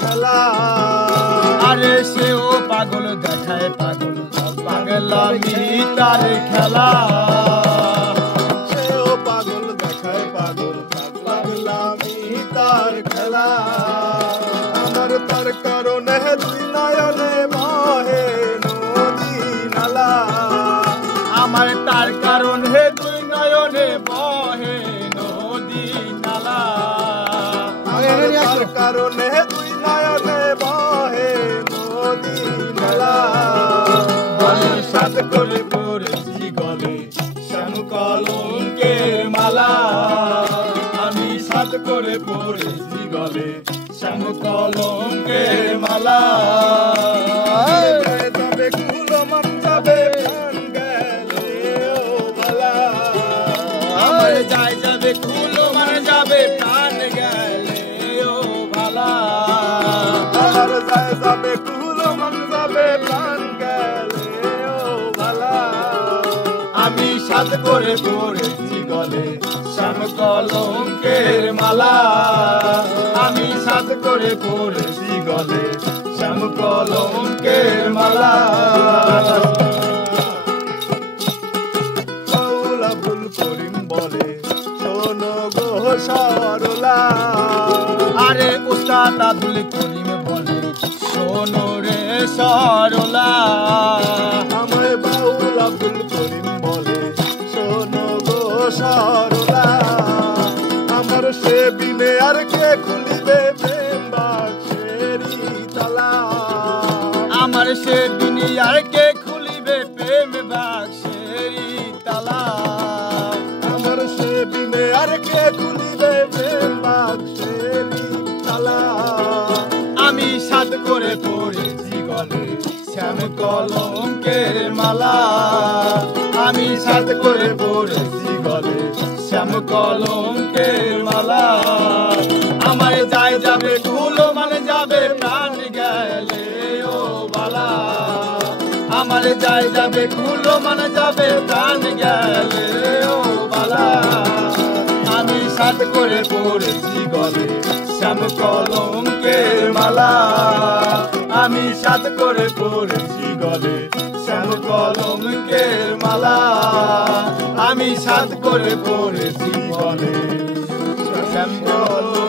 খেলা। আরে সেও পাগল দেখায় পাগল পাগলামি তার খেলা। সেও পাগল দেখায় পাগল পাগলামি তার খেলা। আমার তার কারণে দুই নয়নে বহে নদী নালা। আমার তার কারণে দুই নয়নে বহে নদী নালা। আমার তার কারণে দুই নয়নে বহে নদী নালা। আমি সাথ করে পড়েছি গলে শ্যাম কলঙ্কের মালা। আমি সাথ করে পড়েছি গলে শ্যাম কলঙ্কের মালা। তবে কুলো মন যাবে প্রাণ গেলে ও বালা। আমার যায় যাবে কুলো মানে যাবে প্রাণ গেলে ও ভালা। আমার যায় যাবে কুলো মন যাবে প্রাণ গেলে ও বালা। আমি সাথ করে পড়েছি গলে শ্যাম কলঙ্কের মালা। আমি সাথ করে পড়েছি গলে শ্যাম কলঙ্কের মালা। বাউল আব্দুল করিম বলে শোনো গো সরলা। আরে উস্তাদ আব্দুল করিম বলে শোনো রে সরলা। আমায় বাউল আব্দুল করিম বলে শোনো গো সরলা। আমার সে বিনে আর কে খুলিবে প্রেম বাক্সেরি তালা। আমার সে দুনিয়ার কে খুলিবে প্রেম বাক্সেরি তালা। আমার সে বিনে আর কে খুলিবে প্রেম বাক্সেরি তালা। আমি সাথ করে পড়েছি গলে শ্যাম কলঙ্কের মালা। আমি সাথ করে পড়েছি গলে শ্যাম কলঙ্কের মালা। আমার যায় যাবে কুলো মানে যাবে প্রাণ গেলে ও বালা। আমার যায় যাবে কুলো মানে যাবে প্রাণ গেলে ও বালা। আমি সাথ করে পড়েছি গলে শ্যাম কলঙ্কের মালা। আমি সাথ করে পড়েছি গলে শ্যাম কলঙ্কের মালা। আমি সাথ করে পড়েছি গলে শ্যাম কলঙ্কের